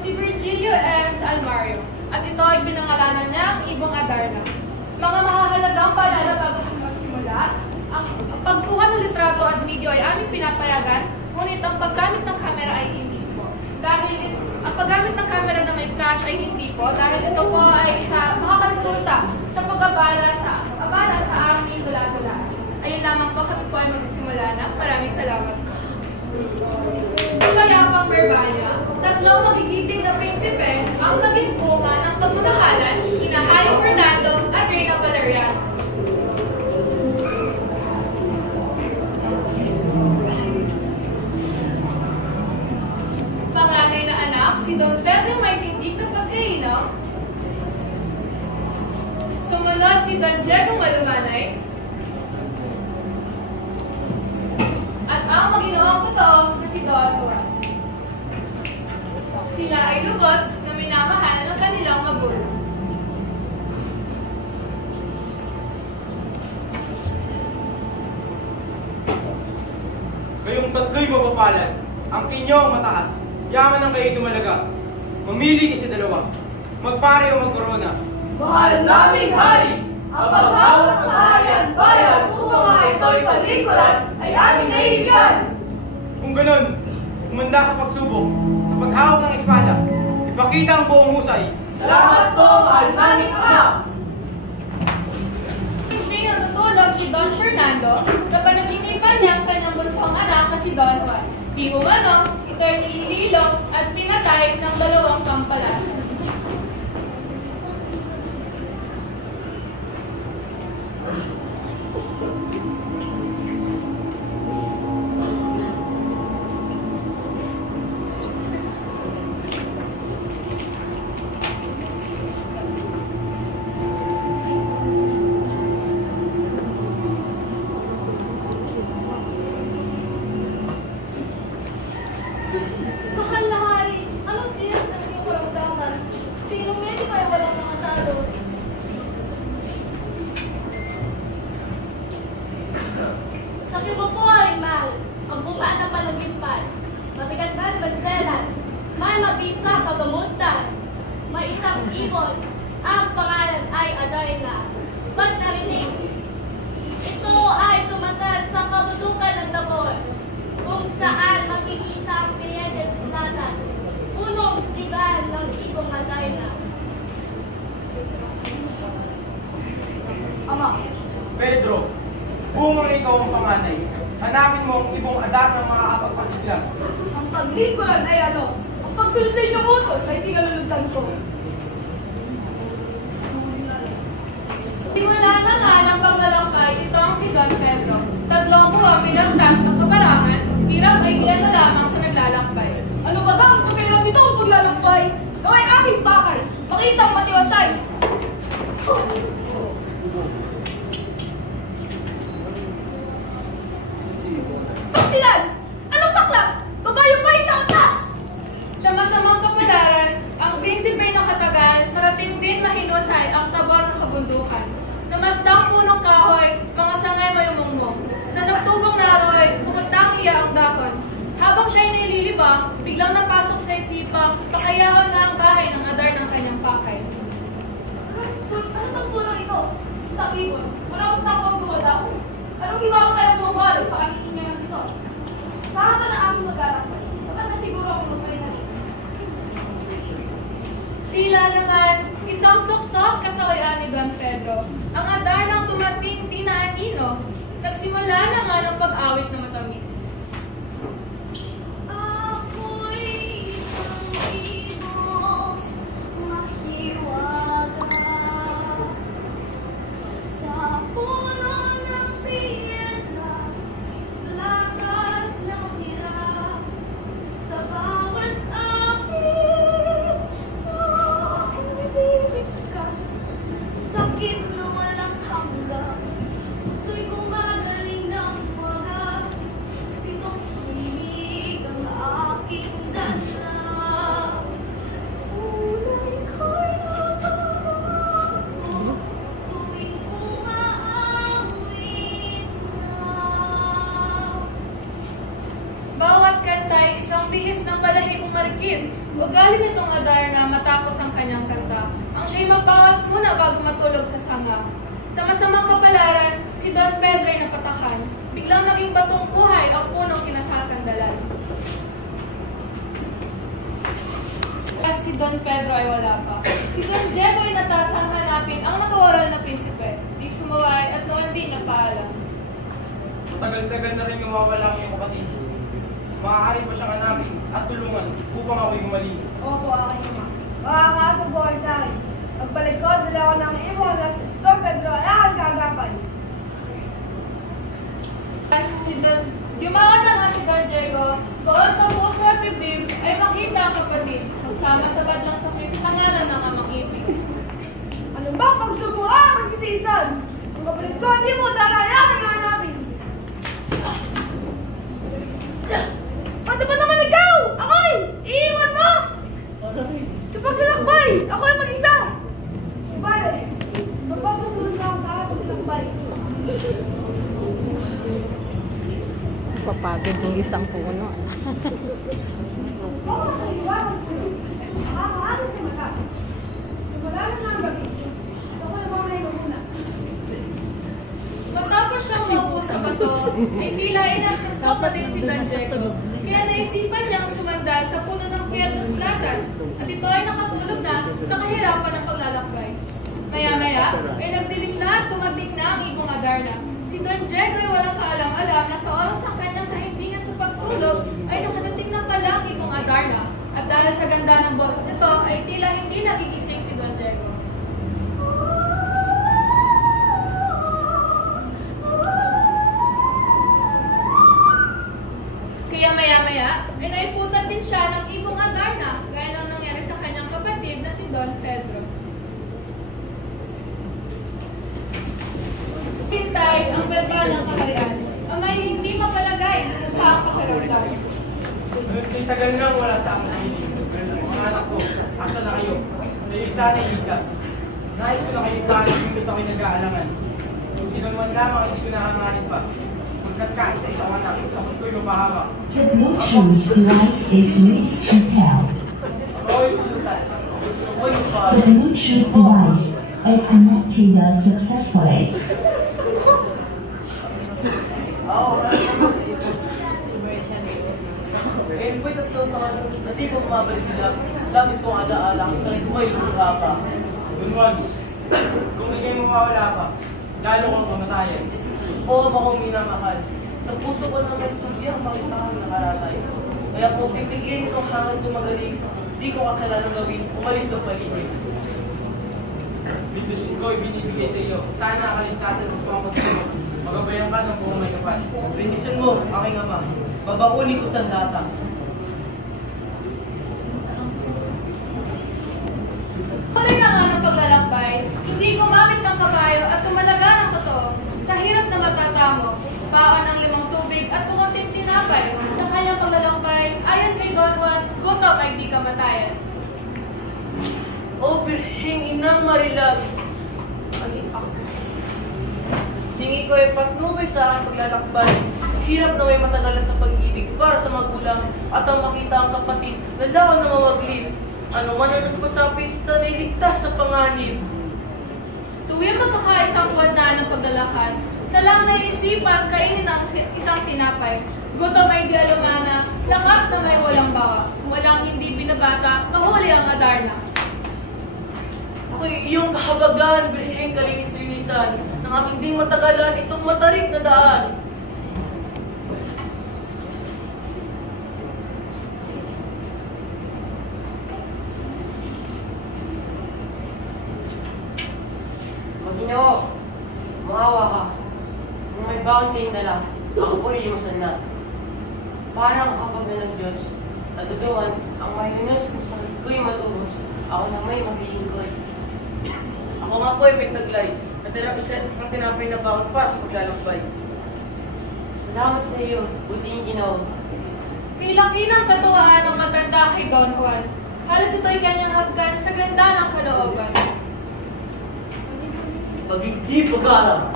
si Virgilio S. Almario, at ito ay pinangalanan niyang Ibong Adarna. Mga mahahalagang paalala bago kami magsimula, ang pagkuha ng litrato at video ay aming pinapayagan, ngunit ang paggamit ng camera ay hindi po. Dahil ang paggamit ng camera na may flash ay hindi po, dahil ito po ay makakaresulta sa pag-abala sa aming dula-dula. Ayun lamang po, kami po ay magsisimula na. Maraming salamat. Kayapang Verbania, tatlong magigiting na prinsipe ang naging bunga ng pagmamahalan kina Haring Fernando at Reyna Valeriano. Panganay na anak, si Don Pedro may tindig na pagkainaw. Sumunod si Don Diego Malumanay. At ang maginoong totoo na si Don Juan. Sila ay lubos na minamahal ng kanilang magulang. Kayong tatlo'y mapapalad. Ang kinyo ang mataas. Yaman ang kayo tumalaga. Mamili isa dalawa. Magpare o magkorona. Mahal naming hari! Ang paghawak ng kaharian bayan upang mga ito'y palikuran ay aming naihigan! Kung ganun, umanda sa pagsubok, sa paghawak ng espada, ipakita ang buong husay. Salamat po, mahal naming ama! Hindi natutulog si Don Fernando kapag naglinipan niya ang kanyang bunsong anak na si Don Juan. Di umano, ito ay nilililo at pinatay ng dalawang kampalasan. Mahal na hari, anong tiyak ng iyong karamdaman? Sinong medyo ay walang mga talos? Sa tibo po ay mahal, ang bunga ng panagimpan. Mabigat ba ang banselan? May mabisa kagamutan. May isang ibon, ang pangalan ay Adarna. Pag narinig, ito ay tumatag sa kabundukan ng Tabor, kung saan makikita ang Piedras Natas, punong tigan ng Ibong Adarna. Ama, Pedro, bungang ikaw ang panganay. Hanapin mo ang ibong adar na makakapagpasigla. ang paglikuran ay ano? Ang pagsunod sa inyong utos ay tingalulutan ko. Simula na nga ng paglalakbay, ito ang si Don Pedro. Tatlong buwan binagtas ng kaparangan, hirap ay iyan na lamang sa naglalakbay. Ano ba daw ang pagkailang nito ang paglalakbay? Ito ay aking bakal. Makita ang matiwasay. Pastilan! Anong saklap? Babayong kahit naotas! Sa masamang kapalaran, ang prinsipe ng Katagan, parating din na hinusay ang Tabor ng kabundukan. Namasdang punong kahoy, mga sangay may umungmong. Sa nagtubong naroy, pumutang iya ang dakon. Habang siya'y naililibang, biglang napasok sa isipang, pakayawan na ang bahay ng adar ng kanyang pakay. Ano bang tulong ito? Isang ibon. Wala akong takot buwad ako. Anong hiwa ko kaya bumabalot sa kaninyan nito? Sa haba ng aking mag-alakbay, sapat na siguro ako mag-finally. Tila naman, isang tuksok kasawayan ni Don Pedro. Ang adar ng tumating di na anino, nagsimula na nga ng pag-awit na matamis. Ako'y isang ibong mahiwaga sa puno ng piedras, lakas ng hirap sa bawat aking naibibigkas. Sakit na walang hanggan, puso'y gumagaling ng wagas. marikit. Ugali nitong Adarna matapos ang kanyang kanta. Ang siya'y magbawas muna bago matulog sa sanga. Sa masamang kapalaran, si Don Pedro ay napatakan. Biglang naging batong buhay ang punong kinasasandalan. Si Don Pedro ay wala pa. Si Don Diego ay natasang hanapin ang nakawaral na prinsipe. Di sumaway at noon din napaalam. Matagal-tagal na rin nawawala ang iyong kapatid. Maaari pa siyang hanapin at tulungan upang ako'y gumaling. Opo, aking ama. Makakaasa po kayo sa akin. Pagbalik ko, dala ko ng ibon na si Don Pedro ay aking kagapan. Yumaon na nga si Don Diego, doon sa puso at dibdib ay makita ang kapatid, magsama sa badlang sakit sa ngalan ng amang ibig. Ano bang pagsubok ang magtitiisan? Ang kapatid ko, hindi mo daraya ang hanapin. Pati ba naman ikaw? Ako'y iiwan mo! Sa paglalakbay, ako'y mag-isa. Bale, magpapatulog na ako sa aking paglalakbay. Papagod ng isang puno. Oo, sa iwanan ko. Makakahalan si Maka. Sumagalan na ang gabi. Ako na maulay ko muna. Matapos siyang maupo sa bato, ay tila inakapatid si Don Diego. Kaya naisipan niyang sumandal sa puno ng Piernas Platas at ito ay nakatulog na sa kahirapan ng paglalakbay. Maya-maya ay nagdilim na at tumagdik na ang ibong Adarna. Si Don Diego ay walang kaalam-alam na sa oras ng kanyang kahimbingan sa pagtulog ay nakadating na pala ang ibong Adarna. At dahil sa ganda ng boses nito ay tila hindi nagigising si Don Diego. Kaya maya-maya ay naiputan din siya ng ibong Adarna gaya ng nangyari sa kanyang kapatid na si Don Pedro. Hintay ang berba ng kaharian. Ang may hindi mapalagay sa ang pakiramdam. May tagal nang wala sa aking hiling. Mga anak ko, asa na kayo? May isa na igas. Nais ko na kayo kalit kung ako'y nag-aalangan. Kung sino man lamang, hindi ko nahangarin pa. Magkatkain sa isang anak, ako ko'y mapahawak. The Bluetooth device is ready to pair. Ako'y tulutan. Ako'y The mapahawak. Bluetooth device is connected successfully. Eh, po'y tatlong taon na di ko bumabalik sila. Labis kong alaala ang sakit ko ay lumukha pa. Dunwan, kung ikay mawawala pa, lalo kang mamatayan. Oo, akong minamahal. Sa puso ko na may susi ang pakitahang nakaratay. Kaya kung pipigilin itong hangad ko magaling, di ko kasalanan gawin, umalis ng paligid. Bindusyon ko, ibinibigay sa iyo. Sana kaligtasan ng pangkot mo. Magabayan ka ng buong may kapal. Bendisyon mo, aking ama. Babakunin ko sa data. Tuloy na nga ng paglalakbay, hindi gumamit ng kabayo at tumalaga ng totoo. Sa hirap na matatamo, baon ng 5 tubig at kukunting tinapay. Sa kanyang paglalakbay, ayon kay Don Juan, gutom ay di kamatayan. O Birheng Inang Marilag! Singi ko ay patnubay sa aking paglalakbay. Hirap na may matagalan sa pag-ibig para sa magulang at ang makita ang kapatid na lawan na mamaglib. Ano man ang nagpasapit sa niligtas sa panganib. Tuwing magkakaisang buwan na ng paglalakad, sa lang naisipan kainin ang isang tinapay. Gutom ay di alumana, lakas na may walang bawa. Walang hindi binabata, mahuli ang Adarna. Ako'y iyong kahabagan, Birheng kalinis-linisan, ng aking ding matagalan itong matarik na daan. Maginoo, maawa ka. Kung may baon kayong dala, ako po iusan na. Parang kapag na ng Diyos, natutuwan ang mahinos kung saan ko'y matubos, ako na may mapilingkod. Ako nga po ay may taglay, at isang tinapay na baon pa sa paglalakbay. Salamat sa iyo, buting Ginoo. Pilaki ng katuwaan ng matanda kay Don Juan. Halos ito'y kanyang hagkan sa ganda ng kalooban. Pag-hindi pag-alam,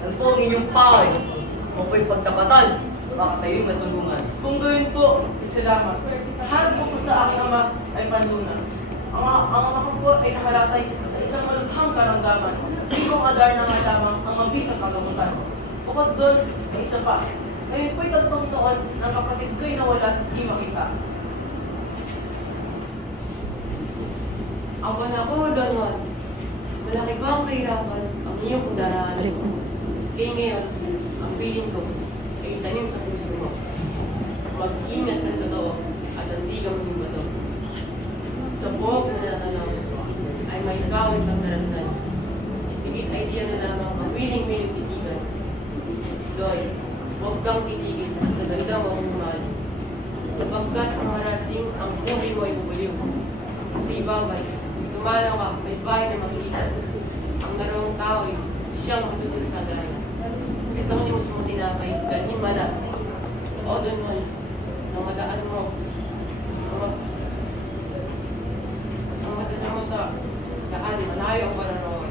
ano po ang inyong paway? O po'y pagtapatan, o baka kayo'y matulungan. Kung gayon po, salamat. Hanap ko sa aking ama ay panlunas. Ang ama ko po ay nakalatay na isang malubhang karamdaman. Ibong Adarna nga lamang ang mabisang kagamutan. Bukod doon, ay isa pa. Ngayon po'y 3 taon ng kapatid ko'y nawalan, di makita. Ang ko, Don Juan. Malaki ba ang kahirapan ang iyong daraanan? Kaya ngayon, ang feeling ko ay itanim sa puso mo. Mag-ingat ng totoo at hindi ka maging bato. Sa buhok na natanaw ay may kawit ng karansan. Higit ay diyan na lamang ang wiling-wiling titigan. Doy, huwag kang titigil sa ganda mo ang mahal. Sapagkat ang marating ang buhay mo ay bubaliw. Sa ibabay, lumalaw ka, may bahay na makikita. Ang naroong tao ay siyang matutulog sa daan. Itong limos mo tinapay, dalhin mala. O doon mo, nang madaan mo, ang madaan mo sa daan, malayo ang pararoon.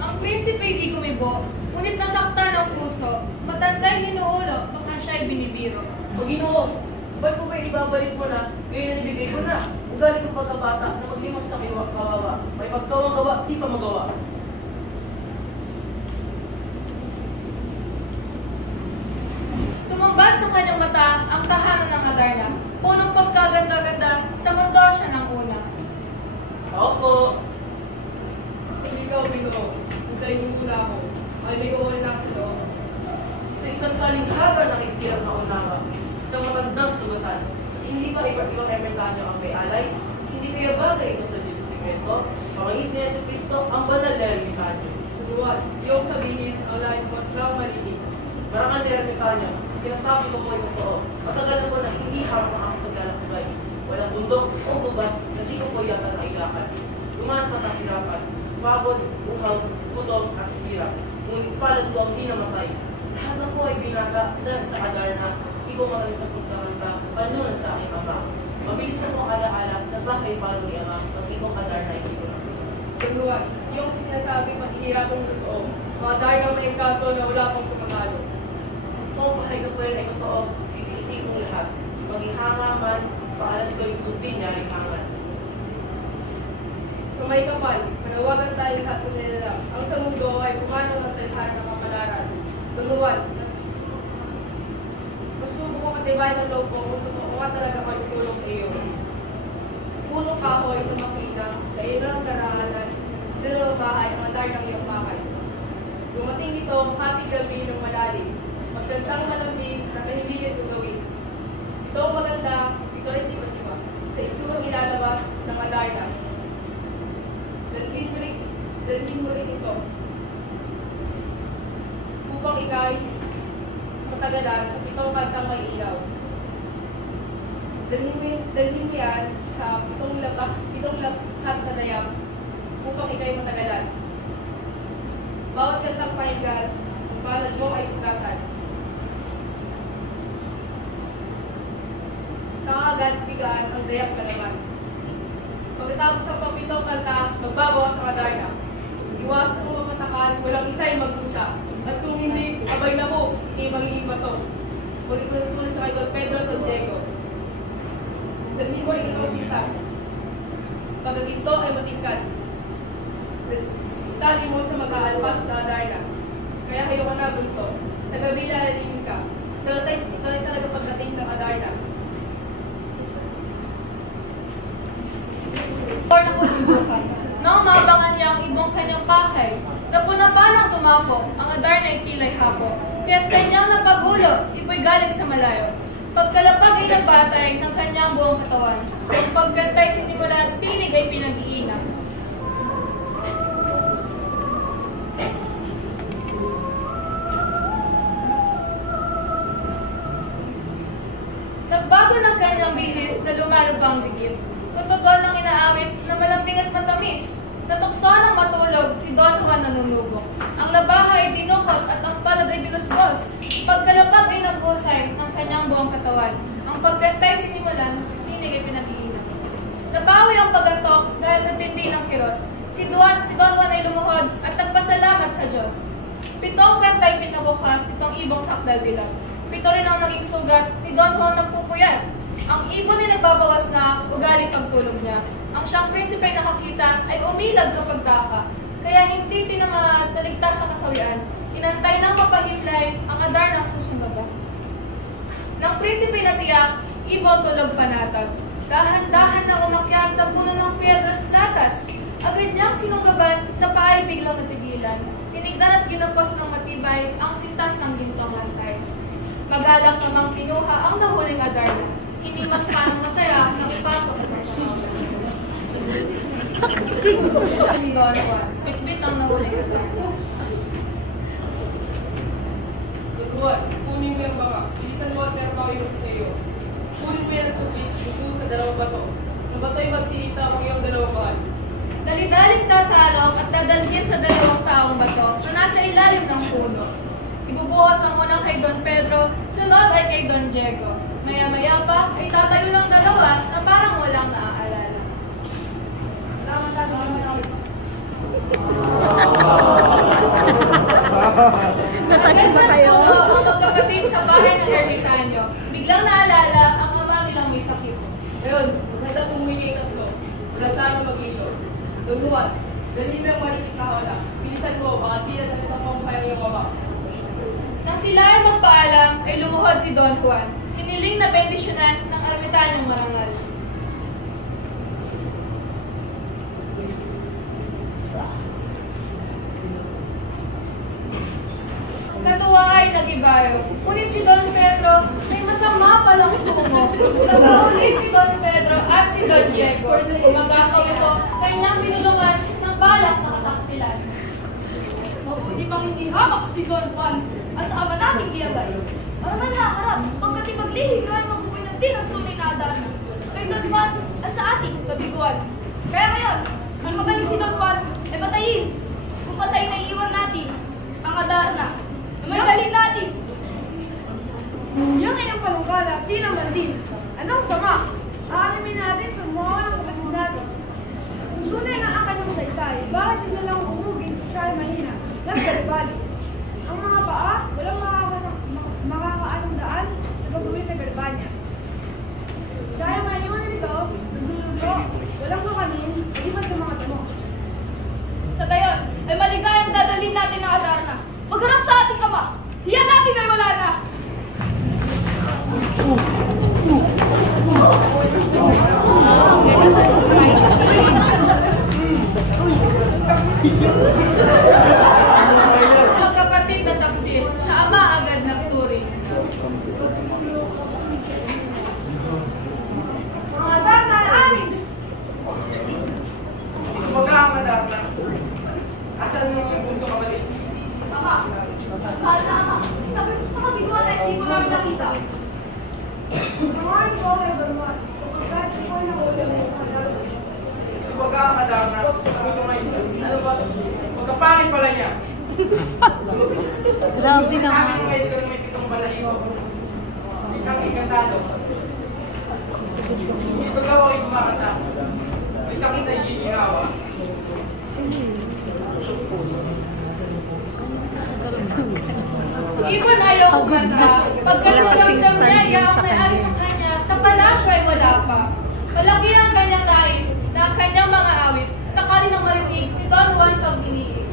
Ang prinsipe di gumibo, ngunit nasaktan ang puso, matanda'y hinuulo, baka siya'y binibiro. O Ginoo, ba't po ba'y ibabalik mo na? Ngayon na nabigay ko na. Ugali ko pagkabata na maglimos sa kawawa. May magkawang gawa, di pa magawa. Tumambad sa kanyang mata ang tahanan ng Adarna. Punong pagkaganda-ganda, sa mundo siya ng una. Opo. Kung ikaw, Ginoo, hintayin mo na ako. Ay, may gawin na ako sa loob. Sa isang kalinghaga nakikilap na unawa. Isang matandang sugatan. Hindi ba iba't ibang emertanyo ang may alay? Hindi kaya bagay ito sa Diyos sa Sikwento? Pamangis ni Yesu Cristo ang banal na ermitanyo. Tuduan, iyong sabihin ang lahat mo at lang malinig. Marangal na ermitanyo, sinasabi ko po ay totoo. Matagal na po na hindi harap ang aking paglalakbay. Walang bundok o gubat na di ko po yata nailakad. Dumaan sa kahirapan, pagod, uhaw, gutom at hirap. Ngunit palad ko ang di namatay. Lahat na po ay binata dahil sa Adarna. Hindi ko maraming sa pagkakanta, panunan sa aking ama. Mabilis na pong alaala na bakay palo ni ama, pag ibang Adarna hindi ko na. Tuduan, iyong sinasabi maghihirapong totoo. Mga dahil na may kanto na wala pang pumagalo. Kung bahay ko po yun ay totoo, titiisin kong lahat. Maghihanga man, paalam ko yung tubig niya ay hangan. Sa may kapal, manawagan tayo lahat ng nilala. Ang sa mundo ay bumano ng talharan ng kapalaran. Tuduan, masubo ko katibay ng loob ko kung totoo nga talaga magtulong sa iyo. Punong kahoy na makina, kailan ang daraanan, dito ang bahay ang andar ng iyong bahay. Dumating dito, happy gabi ng malalim. Magandang malambing na kahiligin ko gawin. Ito ang maganda, ito rin iba-iba. Sa itsurang ilalabas ng Adarna. Dalhin mo rin ito. Upang ikay matagalan sa 7 kantang may ilaw. Dalhin mo yan sa 7 lakat na dayap upang ikay matagalan. Bawat kantang pahingan, ang balad mo ay sugatan. Sa agad bigaan ang dayap ka naman. Pagkatapos ng 7 kanta, magbabawas sa Adarna. Iwasan mo mamatakan, walang isa'y mag-usa. At kung hindi, abay na mo, hindi magiging bato. Huwag ipinatulad sa kay Don Pedro at Don Diego. Dalhin mo rin ito sintas. Pagkaginto ay matingkad. Tali mo sa mag-aalpas na Adarna. Kaya kayo ka na, bunso. Sa gabi lalalimin ka. Talay talaga pagdating ng Adarna. Or nakusundukan. Nang mabangan niya ang ibong kanyang pahay, napunapan ang tumako, ang Adarna ay kilay hapo. Kaya't kanyang napagulo, ipo'y galing sa malayo. Pagkalapag ay nagbatay ng kanyang buong katawan. Ang paggantay sinimulan, tinig ay pinag-iinang. Nagbago ng kanyang bihis na lumalubang digit. Tutugon ng inaawit na malambing at matamis. Natukso ng matulog si Don Juan nanunubok. Ang labaha ay dinukot at ang palad ay binusbos. Pagkalapag ay nag-usay ng kanyang buong katawan. Ang paggantay sinimulan, tinig ay pinag-iinang. Nabawi ang pagantok dahil sa tindi ng kirot. Si Don Juan ay lumuhod at nagpasalamat sa Diyos. 7 kantay pinabukas itong ibong sakdal dilaw. 7 rin ang naging sugat ni Don Juan nagpupuyat. Ang ibon ay nagbabawas na ugali pagtulog niya. Ang siyang prinsipe ay nakakita ay umilag kapag daka, kaya hindi tinamad naligtas sa kasawian. Inantay ng mapahimlay ang Adarna ang susungaban. Nang prinsipe na tiyak, ibon tulog panatag. Dahan-dahan na umakyat sa puno ng piedras latas. Agad niyang sinunggaban, sa paa ay biglang natigilan. Tinignan at ginampos ng matibay ang sintas ng gintong lantay. Magalang namang kinuha ang nahuling Adarna. Hindi mas parang masaya nang ipasok ito sa mga. Si Don Juan, bitbit ang nahuling Adarna. Don Juan, kunin mo yung baka. Bilisan mo at meron ako yung sa iyo. Kunin mo yan ang tubig, gusto sa dalawang bato. Ang bato ay magsilita ang iyong dalawang bahal. Dali-daling sasalok at dadalhin sa 2 taong bato na nasa ilalim ng puno. Ibubuhos ang unang kay Don Pedro, sunod ay kay Don Diego. Maya-maya pa ay tatayo ng dalawa na parang walang naaalala. Agad nagtungo ang magkapatid sa bahay ng ermitanyo. Biglang naalala ang ama nilang may sakit. Ngayon, maganda pumuwi kayo tatlo. Wala sana mag-ilo. Don Juan, dalhin mo yung maliit na hawla. Bilisan mo, baka di na nagtatapang sa iyong mama. Nang sila ay magpaalam, ay lumuhod si Don Juan. Hiniling na bendisyonan ng ermitanyong marangal. Katuwa ay nagibayo. Ngunit si Don Pedro may masama palang tungo. Nagpahuli si Don Pedro at si Don Diego. Umagakaw ito, kanyang binulungan ng balak na kataksilan. Mabuti pang hindi hamak si Don Juan at sa ama nating giyagay. Para malaharap, pagkat ipaglihig ay magpupinantin ang tunay na Adarna. Kay Don Juan at sa ating kabiguan. Kaya ngayon, ang magaling si Don Juan ay patayin. Kung patay na iiwan natin ang Adarna, na may galing natin. Yung inyong panungkala, di naman din. Anong sama? Aanimin natin sa mga walang kapatid natin. Kung tunay na ang kanyang saysay, bakit hindi na lang umugin siya ay mahina? Naggalibali. Ang mga paa, walang makakaanong daan sa pag-uwi sa Galibanya. Siya ay maiwan nito, nagluluto, walang makanin, iwan sa mga damo. Sa gayon, ay maligayang dadalhin natin ang Adarna. Magharap sa ating ama, hiyan natin ay wala na. Magkapatid na taksil, sa ama agad nagturing. Mga Adarna ay amin! Kumbaga ang Adarna. Asan yung puso kabalik? Ama, mahal na ama, sa kabiguan ay hindi ko namin nakita. Samahan ko kay Don Juan. Kahit ako ay nakuha na yung Adarna. Kumbaga ang Adarna. Ito ngayon. Ano ba? Pagkapangit pala niya. Grabe naman. Sabi ng medyo may 7 balahibo. Ikang ikatado. Dito daw ay kumakanta. May sakit ay giginawa. Ibon ayaw kumanta. Pagkalulamdam niya, yaong may-ari sa kanya, sa palasyo ay wala pa. Malaki ang kanyang nais na ang kanyang mga awit, sakali ng marinig ni Don Juan pag biniig.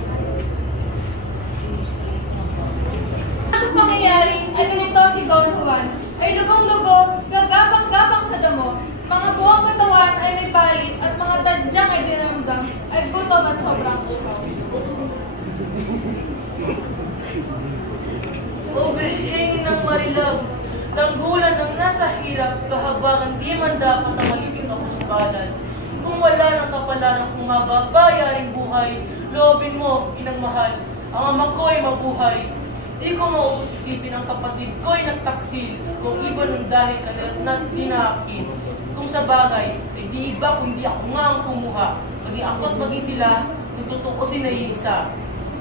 Sa pangyayari ay ganito si Don Juan, ay lugong-lugo, gagapang-gapang sa damo, mga buong katawan ay may palit at mga tadyang ay dinamdam, ay gutom at sobrang uhaw. Overhanging ng marilag, tanggulan ng nasa hirap, kahabagan di man dapat ang malibing kapuskalan. Kung wala ng kapalarang kumaba, bayaring buhay, loobin mo, inang mahal, ang ama ko'y mabuhay. Di ko maubos isipin ang kapatid ko'y nagtaksil, kung iba ng dahil kanilat na dinaakin. Kung sa bagay, ay di iba kundi ako nga ang kumuha, maging ako't maging sila, kung tutukosin na iisa.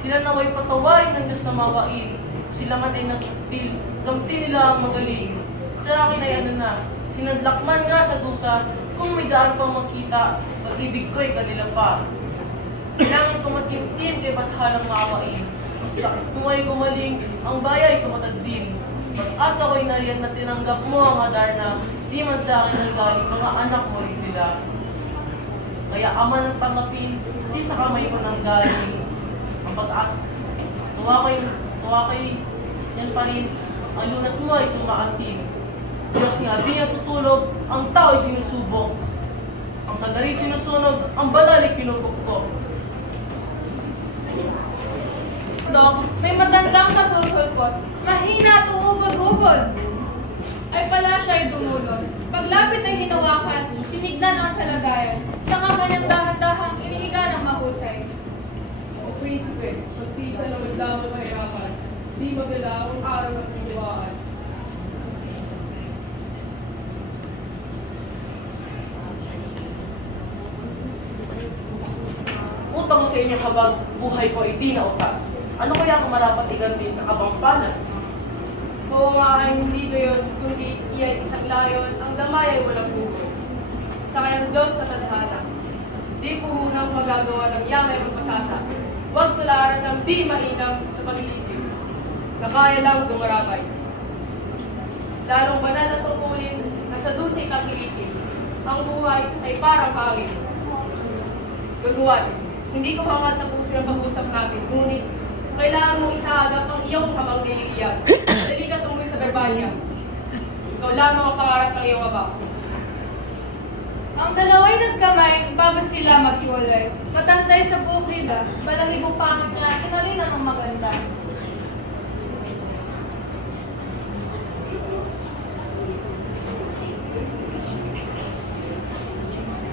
Sila naway patawarin ng Diyos na mawain, sila man ay nagtaksil, gamti nila ang magaling. Sa akin ay ano na, sinadlakman nga sa dusa, kung may daan pang makita, pag-ibig ko'y kanila pa. Kailangan ko matimtim kay ba't halang maawain. Ang sakit mo ay gumaling, ang bayay tumatag din. Pag-asa ko'y nariyan na tinanggap mo ang Adarna, di man sa akin nanggaling, mga anak mo rin sila. Kaya ama ng tanggapin, di sa kamay mo nanggaling. Ang pag-asa, tuwa ko'y yan pa rin, ang lunas mo ay sumaatin. Diyos nga, di niya tutulog, ang tao ay sinusubok. Ang sandali sinusunog, ang banal ay pinupukpok. Dok, may matandang masusulpot. Mahina at uhugod-hugod. Ay pala siya ay tumulog. Paglapit ay hinawakan, tinignan ang kalagayan. Saka kanyang dahan-dahang inihiga ng mahusay. O prinsipe, pagtisa ng maglamang kahirapan, di magala ang araw ng pinuwaan. Utang mo sa inyong habag, buhay ko ay di nautas. Ano kaya ang marapat iganti na kabangpanan? Oo nga ay hindi gayon, kundi iyan isang layon, ang damay ay walang buhay. Sa kanyang Diyos na tadhana, di puhunang magagawa ng yamay magpasasa. Huwag tularan ng di mainam na pag-iisip, na kaya lang dumarabay. Lalong banal na tungkulin na sa dusay kakilikin, ang buhay ay parang hangin. Gagawin, hindi ko hangad tapusin ang pag-usap natin, ngunit kailangan mong isahagap ang iyong habang naiiyak. Dali ka tumuloy sa Berbanya. Ikaw lamang ang pangarap ng iyong aba. Ang dalawa'y nagkamay bago sila maghiwalay. Matantay sa bukid, balahibong pangit niya, kinalinan ng maganda.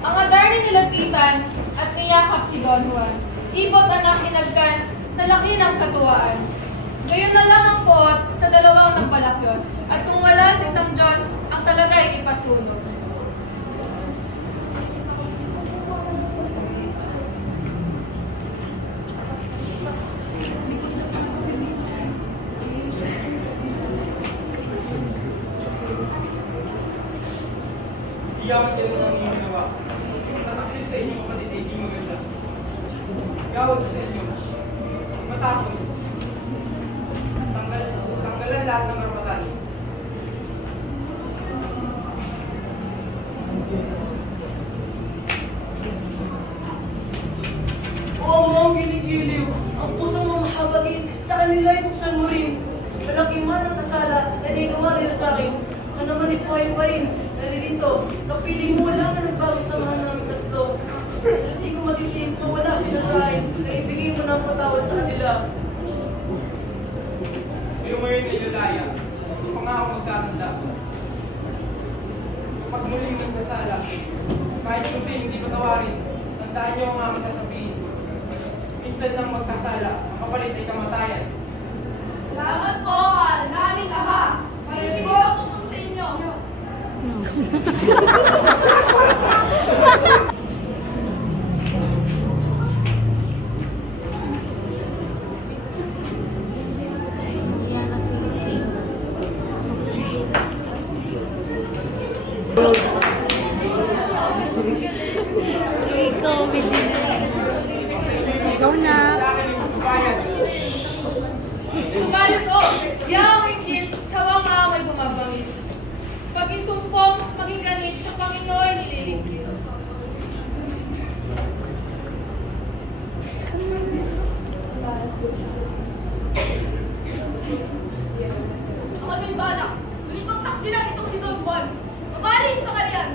Ang Adarna nilapitan at niyakap si Don Juan. Ibot ang hinagkan sa laki ng katuwaan. Gayon na lang ang poot sa dalawang nagpalakyon. At kung wala sa isang Diyos, ang talaga'y ipasunog. Iyaman kayo ng inyong ginawa. Tataksil sa inyong kapatid ay di maganda. Gawad sa inyo. Matapon. Tanggalan lahat ng karapatan. Oo mo ang ginigiliw, ang puso mo mahabagin, sa kanila ay buksan mo rin. Malaki man ang kasala, nanigawa nila sa akin. Ano naman ito ay pa rin, naririto. Kapiling mo lang na nagbago samahan namin tatlo. Hindi ko matitiis na wala sila sa akin, na ibigay mo ng patawad sa kanila. Ngayon mo yun ay lalaya. Sa pangako magkakanda. Kapag muling nagkasala, kahit kunti hindi patawarin, tandaan niyo ang aking sasabihin. Minsan lang magkasala, ang kapalit ay kamatayan. Salamat po, naming ama. Makikinig ako po sa inyo. Sumalit ko, yaong higit, sawang maaway bumabangis. Paging sumpong, maging ganit, sa Panginoon nililigtis. Ang aming balak, ulipang taksilan itong si Don Juan. Mabalis sa kalian.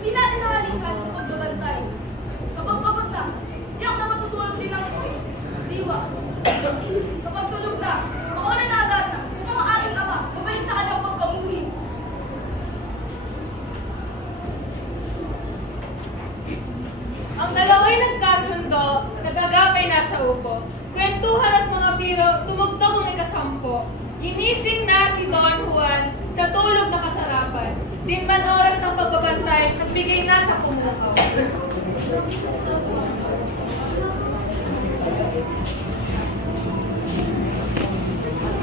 Hindi natin nakalingkan sa pagbabantay. Kapag pagod na, hindi ako na matutulog din ang diwa. Kapag tulog na, mauna na agad na, gusto ng ating ama, babalik sa kanyang pagkamuhi. Ang dalawa'y nagkasundo, nagagapay na sa upo. Kwentuhan at mga biro, tumugtog ang ikasampo. Ginising na si Don Juan sa tulog na kasarapan. Dinman oras ng pagbabantay, nagbigay na sa pumukaw.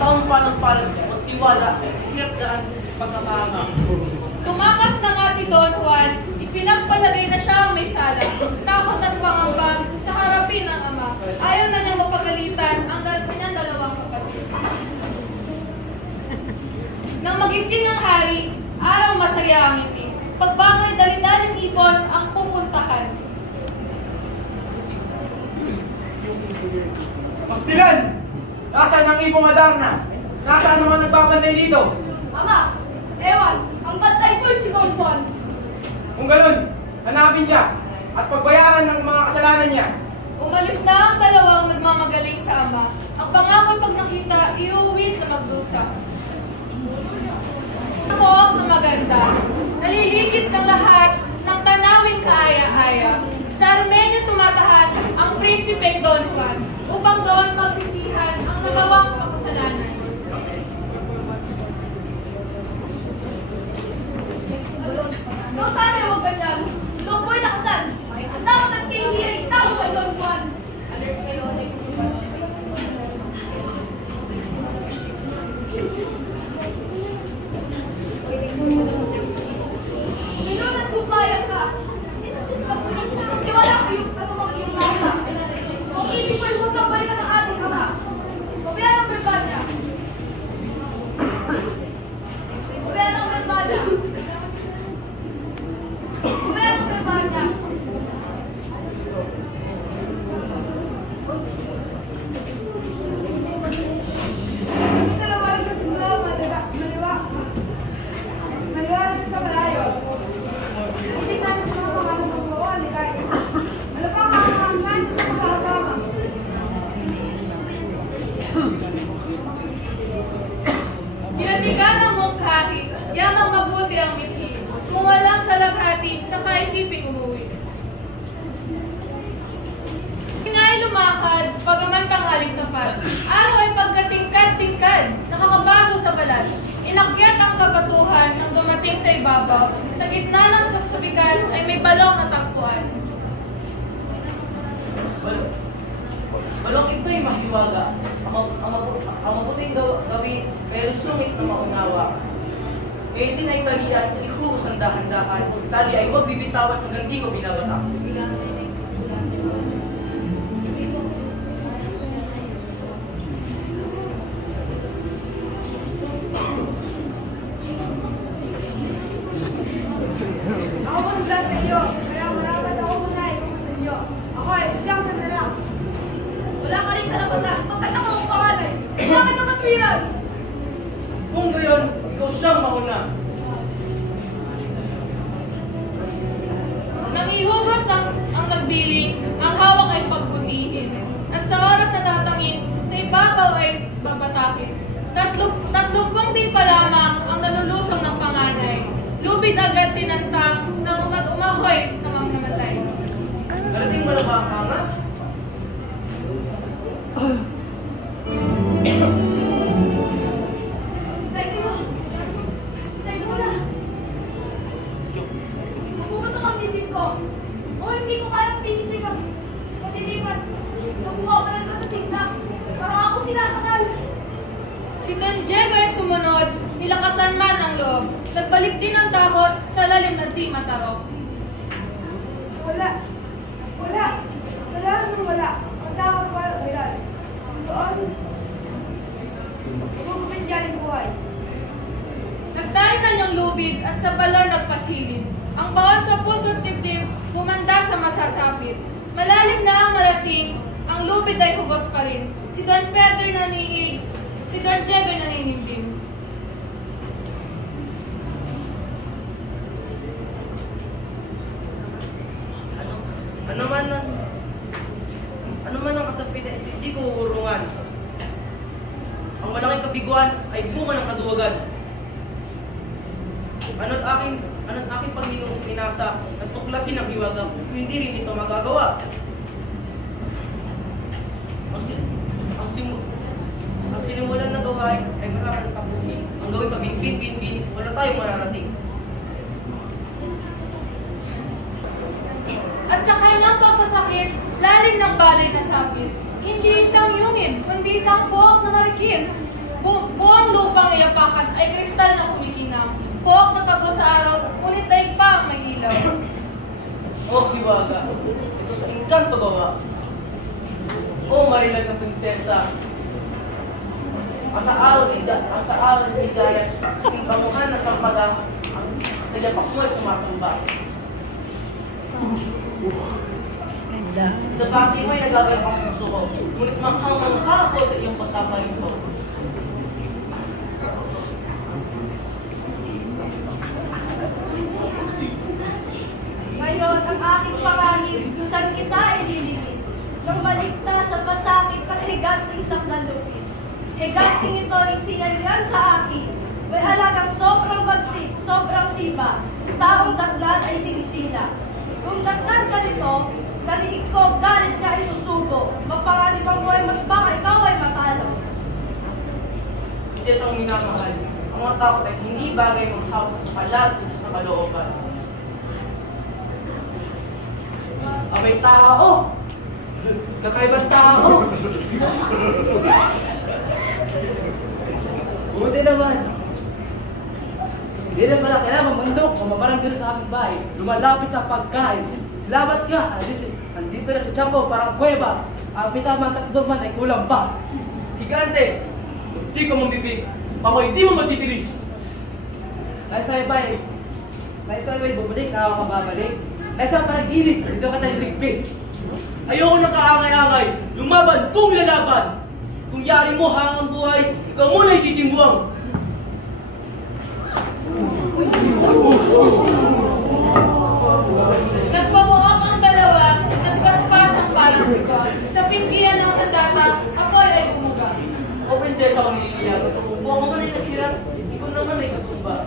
Taong palang-palang, magtiwala, hirap daan, pagkakama. Tumakas na nga si Don Juan, ipinagpalagay na siya ang may sala. Takot at pangamba sa harapin ng ama. Ayaw na niyang mapagalitan ang kanyang dalawang kapatid. Nang magising ang hari, araw masaya ang ngiti. Pagbangoy, dali-daling ibon ang pupuntahan. Pastilan! Nasaan ang ibong Adarna? Nasaan naman nagbabantay dito? Ama, ewan, ang bantay ko'y si Don Juan. Kung ganun, hanapin siya at pagbayaran ng mga kasalanan niya. Umalis na ang dalawang nagmamagaling sa ama. Ang pangako pag nakita, iuwi na magdusa. Pook na maganda, naliligid ng lahat ng tanawing kaaya-aya. Sa Armenio tumatahat ang prinsipeng Don Juan upang doon pagsisihan ang nagawang kasalanan. No, sana huwag ganyan. Lobo'y lakasan. Ang dapat at kahihi ay itago kay Don Juan. Alert kayo. Minunas kung kaya ka. Tiwala ko yung ano mga iyong nasa. Kung ibig ko'y huwag lang balikan ang ating ama. Pabayaan ang Bernarda. Pabayaan ang Bernarda. Pabayaan ang Bernarda. Maliwanag sa malayo. Hindi natin sa mga mga ligay. Ano pa ang kakakaman at magkakasama? Pinatigan ng mungkahi, yamang mabuti ang mithi. Kung walang salaghati, sa kaisiping umuwi. Nga'y lumakad, pagaman tanghalik tapat. Araw ay pagkatingkad-tingkad, nakakabaso sa balas. Inakyat ang kabatuhan nang dumating sa ibabaw. Sa gitna ng kasabikan ay may balong na tagpuan. Balong ito'y mahiwaga. Ang mabuting gawin kay sumit na maunawa. Kaya din ay talian, ikrus ang dahan-dahan. Tali ay huwag bibitawan hanggang di ko binabatak. Ako ang mula sa iyo, kaya malapad ako muna ito sa iyo. Ako ay siyang nanalang. Wala ka rin karapatan. Pagkatama ang pangalan. Sa akin ang katwiran. Kung gayon, ikaw siyang mauna. Nangihugos ang nagbiling, ang hawak ay pagbutihin. At sa oras na tatangin, sa ibabaw ay babatakin. 30 di pa lamang ang nalulusong ng panganay. Lubid agad tinantang nang umahoy namang namatay. Narating mo na ba ang hanga? Tay ko na. Napuputok ang dibdib ko. O hindi ko kayang tiisip ang patilipan. Nabuha ko lang sa sigla. Parang ako sinasakal. Si Don Diego ay sumunod, nilakasan man ang loob. Nagbalik din ang takot sa lalim na di matarok. Wala. Wala. Sa lahat ng wala. Ang takot ko ay wala. Doon. Magugupit yan ang buhay. Nagtayo na niyang lubid at sa balon nagpasilid. Ang baon sa puso't dibdib, humanda sa masasapit. Malalim na ang narating, ang lubid ay hugos pa rin. Si Don Pedro naningig, si Don Diego ay naninimbing. Ano man ang kasapitan, hindi ko uurungan. Ang malaking kabiguan ay bunga ng kaduwagan. Ano't aking Panginoong pinasa at tuklasin ang hiwaga, hindi rin ito magagawa. Ang sinimulan na gawain ay marami ng tapusin. Ang gawin pa bin, wala tayong mararating. At sa kanyang pagsasakit, lalim ng balay na sapit. Hindi isang yungib, kundi isang pook na marikit. Buong lupang iyapakan ay kristal na kumikinang. Pook na tago sa araw, ngunit daig pa ang may ilaw. O hiwaga, ito sa engkanto gawa. O marilag na prinsesa, Ang sa araw ni Ligaya, simbamuhan na sampaga, ang sa yapak mo ay sumasamba. Sa bati mo ay nagagawin ang puso ko, ngunit manghang-mangha ako sa iyong pagkapalinto. Ngayon, ang aking panganib, saan kita ililipid? Nang maligtas sa pasakit at higanting sandalupin. Higanting ito ay sinalihan sa akin. May halagang sobrang bagsik, sobrang siba. Taong daglan ay sinisila. Kung daglan ka nito, kaliig ko, galit ka ay susubo. Mapanganib ang buhay mas baka ikaw ay matalo. Diyos ang minamahal, ang mga takot ay hindi bagay maghawak sa kapalat sa kalooban. Abay tao! Kakaibang tao! Buti naman. Hindi na pala kailangan mamandok o maparang dito sa aming bahay. Lumalapit na pagkain. Salamat ka! Andito na sa tiyan ko, parang kuweba. Ang pitaman takdo man ay kulang pa. Higante! Hindi ka mambibig. Ako hindi mo matitiris. Nasa ibay, bumalik na ako kababalik. Nasa panaginip, dito ka tayo ligpit. Ayoko na kaangay-angay. Lumaban kung lalaban. Kung yari mo hangang buhay, ikaw muna ititimbuang. Nagpabuok ang dalawa, nagpaspas ang parang sikor. Sa pinggian ng sandata, apoy ay bumuga. O prinsesa ang nililiyan. Kung ako man ay naghirap, ikaw naman ay katumbas.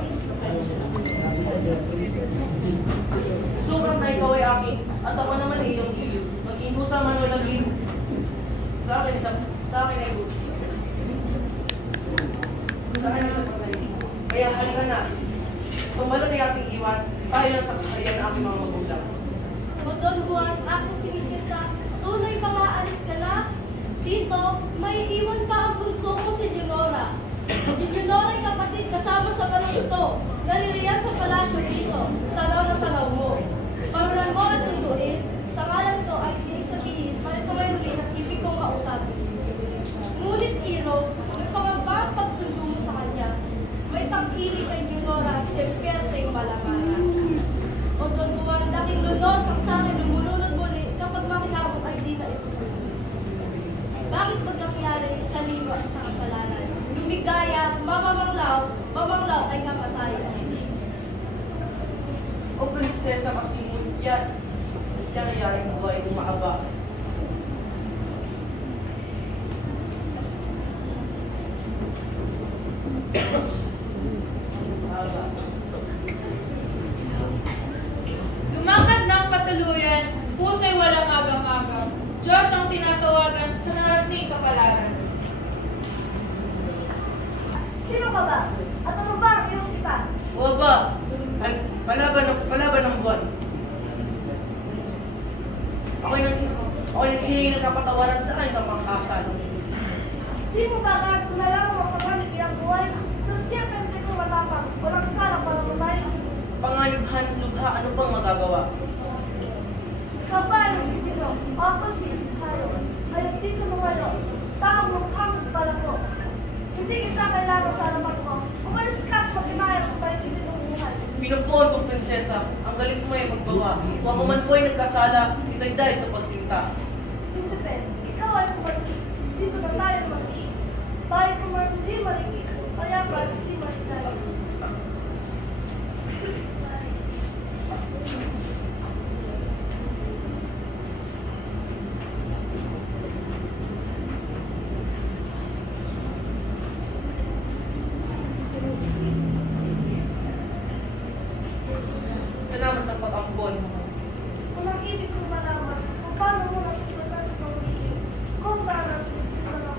Sobrang na ikaw ay akin, at ako naman ay iyong giliw. Mag-inusa man walang giliw. Sa akin ay buti. Sa akin isang pagkain. Kaya halika na. Kung malo na ating iwan, tayo lang sa kaharian ng aking mga magulang. O Don Juan, aking sinisita, tunay ba maalis ka na? Dito, may iwan pa ang bunso ko si Leonora. Si Leonora ay kapatid kasama sa barang ito. Naririyan sa palasyo dito. Tanaw na tanaw mo. Parulan mo at sunduin. Sa ngalan to ay sinisabihin, malito ngayon rin at ibig kong kausapin. Ngunit Iro, may pangambang pagsundo mo sa kanya. May tangkili kay Leonora, semperteng malamara. O Don Juan, laking lunos ang sa'kin lumulunod muli kapag makinabot ay di na ito. Bakit magkakyari sa lima at sa kapalaran? Lumigaya, mamamanglaw ay kapatayan. O prinsesa kasi yan nangyayari mo ay umaaba. Lumakad ng patuluyan, puso'y walang agam-agam. Diyos ang tinatawagan sa narating kapalaran. Sino ka ba? At ano ba ang iyong kita? O ba? Palaban ng buwan. Ako'y naghihingi ng kapatawaran sa aking kapangkasan. Di mo ba kahit kung nalaman mo kapalit iyang buhay? Sus kaya pwede ko matapang. Walang sala para sa tayo. Panganibhan, lugha, ano bang magagawa? Kapal, Pipino, ako si Isidhayo. Hayag dito mo kayo. Taong mukhang pala ko. Hindi kita kailangan sa alamat mo. Umalis ka sa kinaya kung balik hindi ng buhay. Pinupuan kong prinsesa, ang galing mo ay magbawa. Kung ako man po ay nagkasala, ito'y dahil sa pagsinta. Prinsipe, ikaw ay pumalit. Dito na tayo mag-iit. Bahay ko man hindi maligit. Kaya ba hindi maligay? Salamat sa pag-ambon. Kung ang ibig kong malaman, kung paano mo nasipasan sa pag-ibig, kung paano nasipasan sa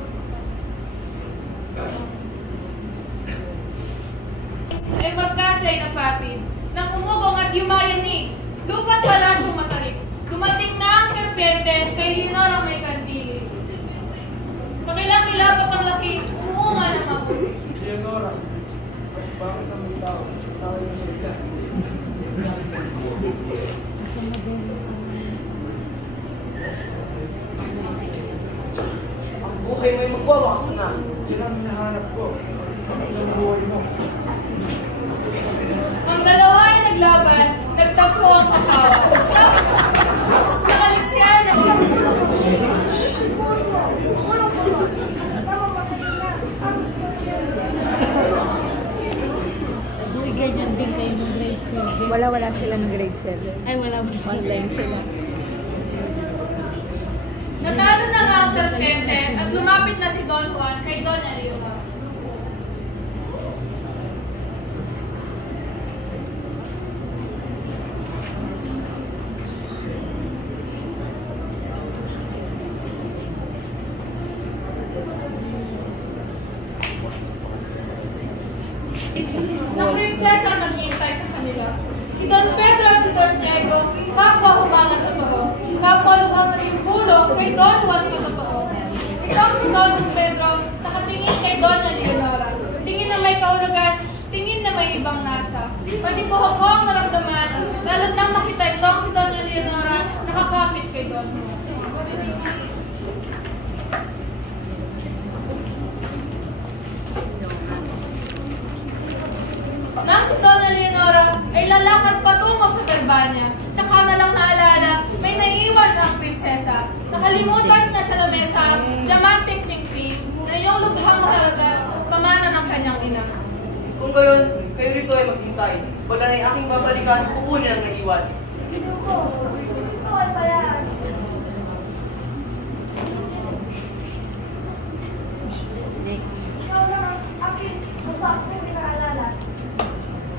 Ay magkasay ng papit, nang umugong at yumayanig, lupa't palasyong matarik. Dumating na ang serpente, kay Leonora may kandili. Pakilakilabot ang laki, umuunga ng mabuti. Leonora, bakit naman tao? Tao yung isa. Ang buhay mo'y magwawakas na. Yan ang hinahanap ko. Ang buhay mo. Ang dalawa ay naglaban, nagtagpo ang kapawa. Nakaliksiyan ang... Ganyan din kayo ng grade 7. Wala sila ng grade 7. Ay, wala mo. Online sila. Natalo na nga ang serpente at lumapit na si Don Juan kay Don Leonora. Ng prinsesa ang naghihintay sa kanila. Si Don Pedro at si Don Diego, kapwa humangang totoo. Kapwa lubhang naging bulong kay Don Juan na totoo. Ikaw si Don Pedro, nakatingin kay Dona Leonora. Tingin na may kahulugan, tingin na may ibang nasa. Pwede po ako ang maramdaman, lalo't nang makita itong si Dona Leonora, nakakapit kay Don Juan. Nang si Dona Leonora ay lalakad patungo sa Verbania, saka na lang naalala, may naiiwan ang prinsesa. Nakalimutan niya sa lamesa, diamanteng singsing, na iyong lubhang mahalaga, pamana ng kanyang ina. Kung gayon, kayo rito ay maghintay. Wala na yung aking babalikan, kukunin ang naiwan. Ito ay bayan. Ikaw lang ang aking usap ko inaalala.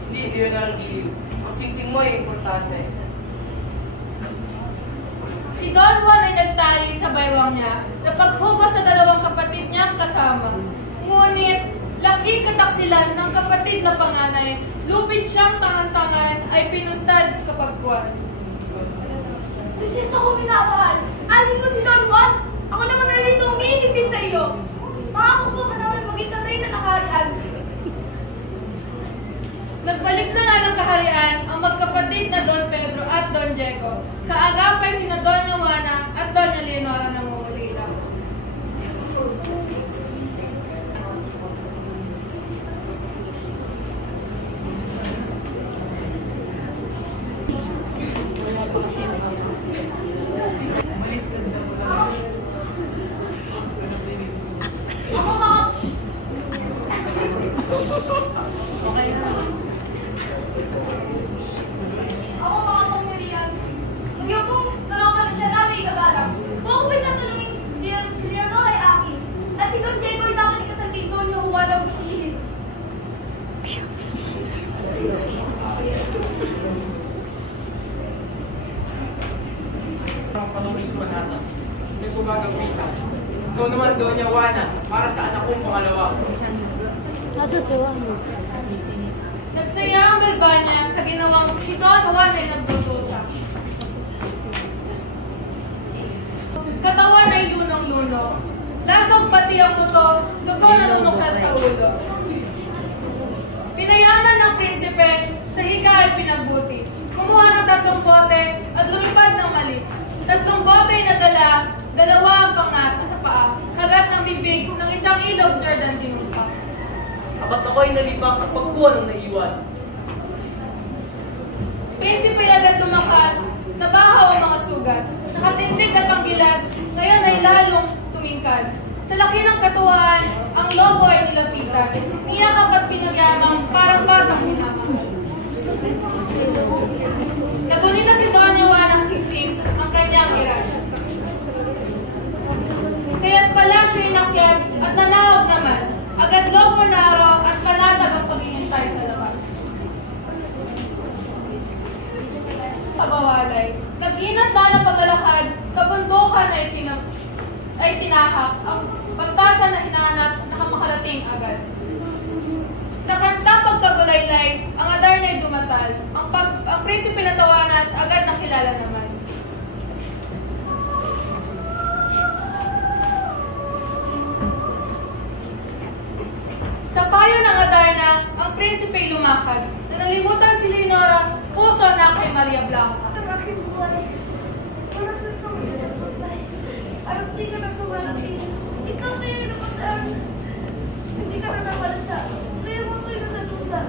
Hindi yun na lang giliw. Ang singsing mo ay importante. Si Don Juan ay nagtali sa baywang niya na paghugos sa dalawang kapatid niyang kasama. Ngunit, laki kataksilan ng kapatid na panganay, lupit siyang tangan-tangan ay pinuntad kapagkuhan. Prinsesa ko minamahal, alin mo si Don Juan? Ako naman narito umiigit din sa iyo. Makakupo ka naman maging kamay na nakarian. Nagbalik na nga ng kaharian ang magkapatid na Don Pedro at Don Diego. Kaagapay sina Doña Juana at Doña Leonora ng Mungulila. Ako mga pangyarihan. Ngayon pong tulungan siya namin ikagalang. Kung ako ba'y tatanungin, si Leonora ay akin. At si Don Diego ay dapat ikasantin doon yung huwalaw sihin. Ang panorismo natin. May sumagang pitas. Ikaw naman, Doña Juana, para sa anak kong pangalawa. Nasa siwa mo. Nagsaya ang Verbania sa ginawang si Don Juan ay nagdudusa. Katawan ay lunong-luno. Lasog pati ang buto, dugo na nunukal sa ulo. Pinayaman ng prinsipe, sa higa ay pinagbuti. Kumuha ng 3 bote at lumipad ng mali. 3 bote ay nadala, 2 ang pangas sa paa, kagat ng bibig ng isang ilog Jordan tinumpa. Apat ako ay nalipak sa pagkuha ng naiwan. Prinsipe agad tumakas, nabahaw ang mga sugat. Nakatindig at panggilas, ngayon ay lalong tumingkad. Sa laki ng katuwaan, ang lobo ay nilapitan. Niyakap at pinagyamang parang batang minamahal. Nagunita si Doña Juana ng singsing ang kanyang hirasya. Kaya't pala siya inakyat at nanawag naman. Agad lobo naro at panatag ang paghihintay sa labas. Pagwawalay. Nag-inat na ng paglalakad, kabundukan ay tinahak, ang pagtasa na hinanap, nakamakarating agad. Sa kanta pagkagulaylay, ang Adarna ay dumatal. Ang prinsipe na tawanat, agad nakilala naman. Sa payo ng Adarna, ang prinsipe ay lumakad. Nalimutan si Leonora, puso na kay Maria Blanca. Ang aking buhay. Wala sa itong buhay. Araw di ka nagkawalaki. Ikaw kayo napasaan. Hindi ka na namalasa. Kaya mo ko'y nasa lusa.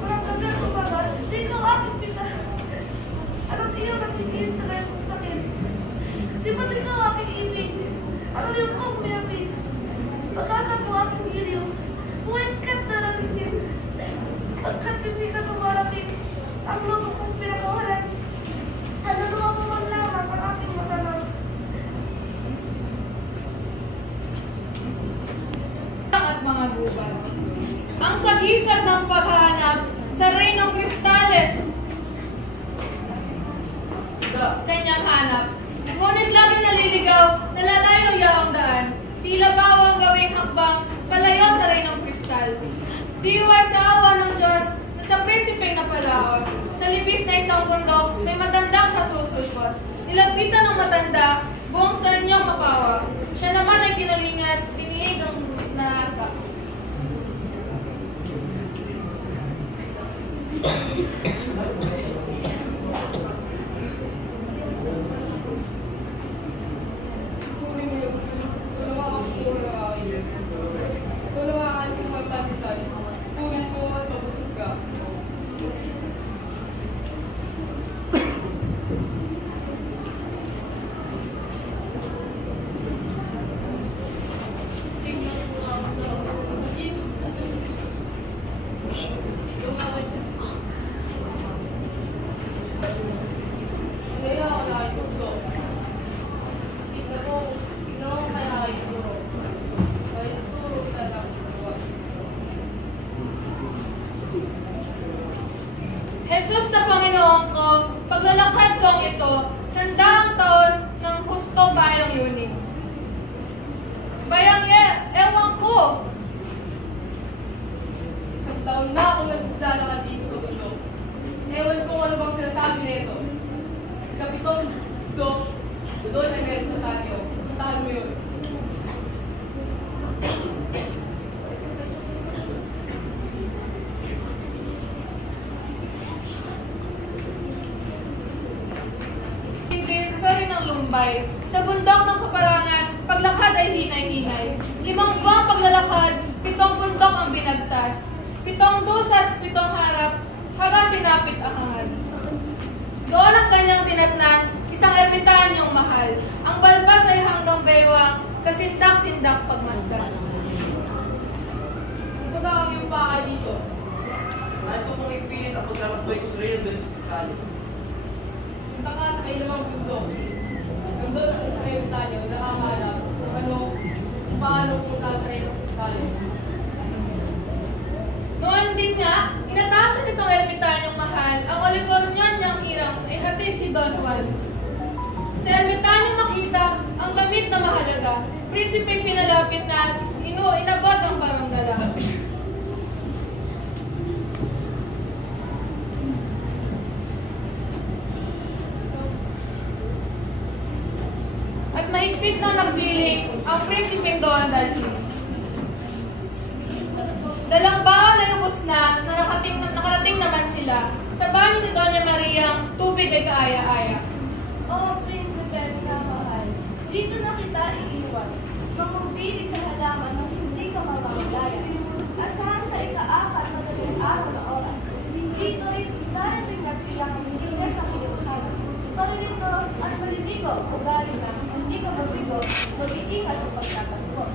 Walang gabi ang umaga. Di ikaw aking kita. Anong iyo nagsigil sa kaya kong sakit? Di ba't ikaw aking ibig? Ano yung kong mayabis? Pag-asa ko aking iliw. Buwit ka't naratingin. Pagkat hindi ka tumarating. Ang loob kong pinakawalan. Haluluwa mo man lamang ang aking matanaw. At mga gubat. Ang sagisag ng paghahanap sa Reynong Cristales. Kanyang hanap. Ngunit lagi naliligaw, nalalayo-yaw ang daan. Tila bawang gawing hakbang, palayo sa Reynong Kristal. Diway sa awa ng Diyos na sa prinsipeng napalaon. Sa libis na isang bundok, may matandang sa susulpot. Nilapitan ng matanda, buong sa inyong mapawa. Siya naman ay kinalingat, tiniig ang nasa. Jesus na Panginoon ko, paglalakad kong ito, sandaang taon ng husto bayang yunig. Bayang ewan ko! Isang taon na akong naglalakad dito sa mundo. Ewan ko ano bang sinasabi nito. Kapitong doon ay meron sa tayo. Puntahan mo yun. Sa bundok ng kaparangan, paglakad ay hinay-hinay. 5 buwang paglalakad, 7 bundok ang binagtas. 7 dusat, 7 harap, hanggang sinapit ang hangad. Doon ang kanyang dinatnan, isang ermitanyong mahal. Ang balbas ay hanggang bewang, kasindak-sindak pagmasdan. Punta kami yung pakay dito. Nais ko pong ipilit ang pagkamatay ko sa Reynong Cristales. Punta ka sa kailamang bundok. Nandun ang isa yung tayo, nakakahanap kung paano punta sa Reynong Cristales. Noon din nga, inatasan nitong ermitanyong mahal, ang olikornyon niyang hirang ay hatid si Don Juan. Sa ermitanyong makita ang damit na mahalaga, prinsipeng pinalapit na inabot ang barangdala. At mahigpit na nagpiling ang prinsipeng Don Dalhin. Dalang baon na yubos na nakarating naman sila. Sa banyo ni Doña Maria, tubig ay kaaya-aya. O prinsipe na mahal, dito na kita iiwan. Mamubili sa halaman ng hindi ka mamamalayan. Asahan sa ika-4 madaling araw na oras. Dito'y darating na bilang isa sa kiyuhan. Paralito at maliligo, ugali na, hindi ka mabigo, mag-iingat sa pagtatanggol.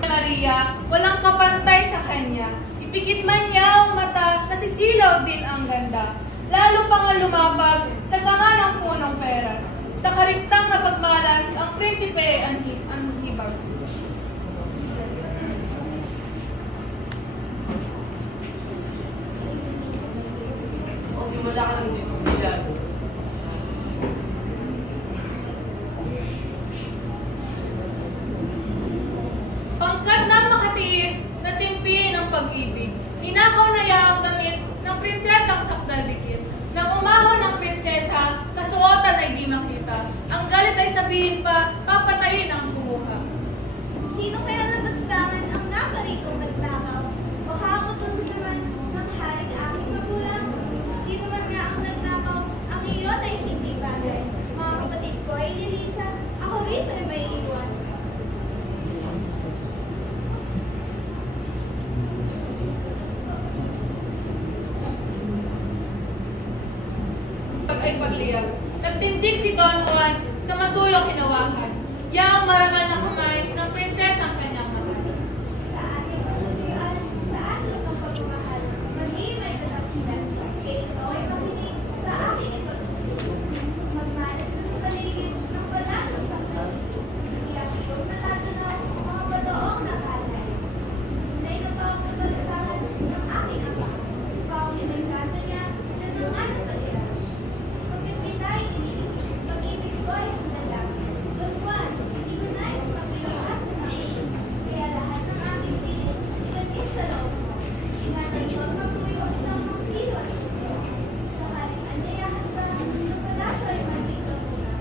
Maria, walang kapantay sa kanya. Ipikit man niya ang mata, nasisilaw din ang ganda. Lalo pa nga lumapag sa sanga ng punong peras. Sa karintang na pagmalas, ang prinsipe ang hibag. Okay, wala ka lang dito, Pilato. Pangkat na makatiis na timpi ng pag-ibig. Ninakaw na niya ang damit ng prinsesang sakdal-dikit. Nang umahon ng prinsesa, kasuotan ay di makita. Ang galit ay sabihin pa, papatayin ang kumuha. Sino kaya nabastangan ang nabaritong nagnakaw? Baka utusin naman ng haring aking magulang. Sino man nga ang nagnakaw, ang iyon ay hindi bagay. Mga kapatid ko ay nilisa, ako rito ay may iwan. pagliyag. Nagtindig si Don Juan sa masuyong hinawakan. Yaong marangal na kamay ng prinsesang kanyang mahal. Sa ating pagsusuyuan, sa ating pagmamahal, maging may katapsilan, kaya ito ay makinig sa aking ipagsusuyuan. Magmanas sa paligid ng balatong sakal. Iyak iyong natatanaw, mga badoong nakalay. Tunay na ba ang kabalusahan ng aking ama? Bawang inagtrato niya, na ng ating pagkira. Pagkat kita'y inilig, pag-ibig ko ay hanggang. Don Juan, hindi ko nais pagbilukas ng aking. Kaya lahat ng aking piling, ilagay sa loob mo. Ingatan ko ang magtuyo sa mga sino at ito. Sakaling anyayahan ka, sa palasyo ay magdito muna.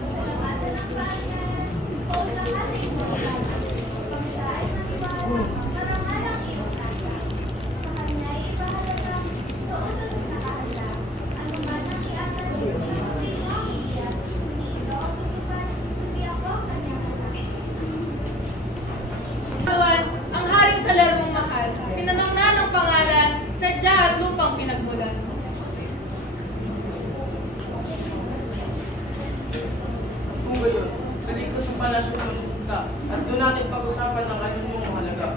Pasalamatan ng kaanyayan, o lahat ay mawala. Pagkain ng iwan, marangal ang iyong tanda. Sa kanya ay ipahalaga, sa utos ay nakahanda. Ano man ang iatan, hindi mo ang iiyak. Hindi ito ang tutusan, kundi ako ang kanyang anak. Juan, ang haring Salermong mahal, tinanong na ng pangalan, sadya at lupang pinagmulan. Kung gayon, dali ko sa palasyo ng ka at doon natin pag-usapan ng alin mong mahalaga.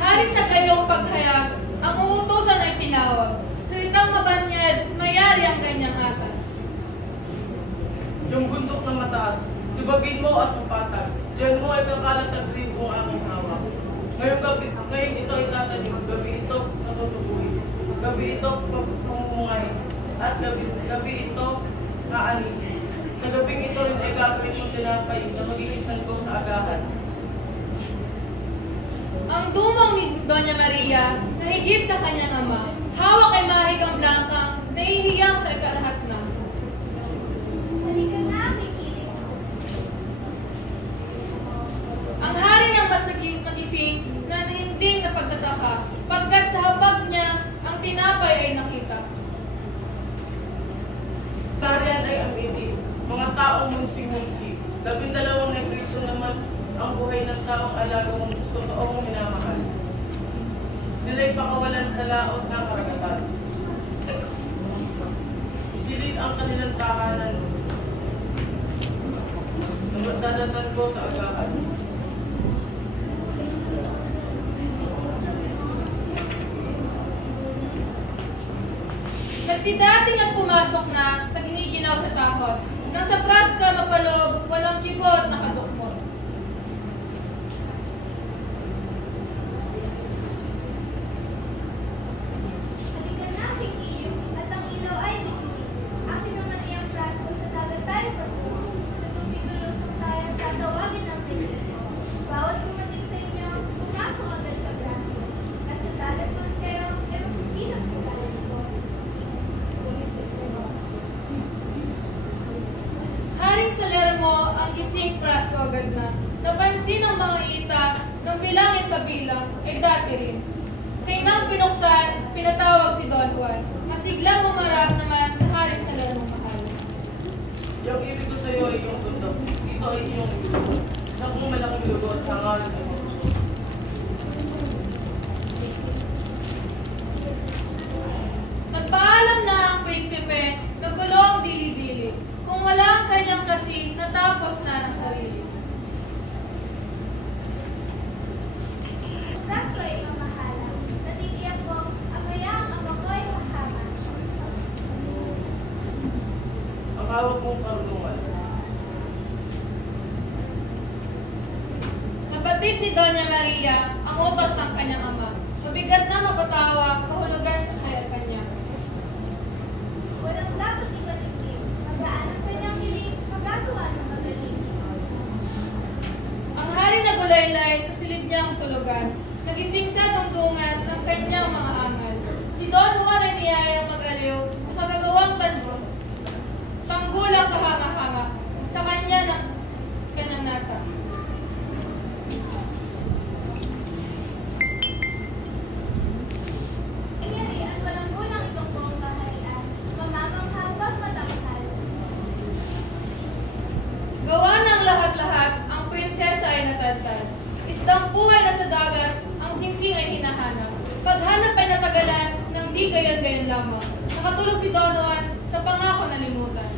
Hari sa gayong paghayag, ang uutusan ay tinawag. Salitang mabanyad, mayari ang ganyang atas. Yung bundok na mataas, tibagin mo at mapatag. Diyan mo ay kakalat at tribo ang aking hawak. Ngayon ito ay tatanim, gabi ito natutubuhin. Gabi ito pamumungay, at gabi ito kaani. Sa gabing ito rin ay gagawin mong tinapay na magigisan ko sa agahan. Ang dumong ni Doña Maria, na higit sa kanyang ama, hawak ay mahigang blangkang, nahihiyang sa ikalahat na. Halika na, aking kiling. Ang hari ng magising na hindi napagtataka, pagkat sa habag niya, ang tinapay ay nakita. Tarian ay aminin, mga taong munsi-munsi. 12 na Kristo naman ang buhay ng taong alagang totoong minamahal. Sila'y pakawalan sa laot ng karagatan. Isilid ang kanilang tahanan. Dadatan ko sa agahan. Nagsidating at pumasok na sa giniginaw sa tahod. Nang sa praska mapaloob, walang kibo at nakadukmot. Halika na, aking iyo, at ang ilaw ay dikinig. Akin naman iyang prasko sa dagat tayo pagbuo. Sa tubig lulusong tayo, tatawagin ang Bendito. Bawat kumating sa inyo, pumasok agad sa braso. Kasi sa dagat man kayo, ay masisinap sa dagat ko. Haring Salermo ang gising prasko agad na. Napansin ang mga ita ng bilangin kabilang ay dati rin. Kaya nang pinuksan, pinatawag si Don Juan. Masiglang humarap naman sa Haring Salermo mahal. Yung ibig ko sa iyo ay iyong tutok. Ito ay iyong lugo. Sa kong malaking lugo at hangal sa mga puso. Nagpaalam na ang prinsipe na gulo ang dili-dili. Kung wala ang kanyang kasi, natapos na ng sarili. Prasko ay mamahala. Natitiyak ko, ang hayang ama ko ay mahama. Ang hawak mong karunungan. Nabatid ni Doña Maria ang ubas ng kanyang ama. Mabigat na mapatawa, kahulugan sa kanya. Walang dapat ipaligid. Magaan ang kanyang hiling, magagawa ng magaling. Ang hari na gulaylay sa silid niyang tulugan, nagising siya tungtungan ng kanyang mga angal. Si Don Juan ay niyayang mag-aliw sa kagagawang panggulang kahanga-hanga sa kanya ng kanyang nasa. Inyari at walang kulang itong buong kaharian. Mamamanghabang matamhal. Gawa ng lahat-lahat, ang prinsesa ay natantad. Isdang buhay na sa dagat, ang singsing ay hinahanap. Paghanap ay natagalan ng di gayon-gayon lamang. Nakatulog si Don Juan sa pangako na limutan.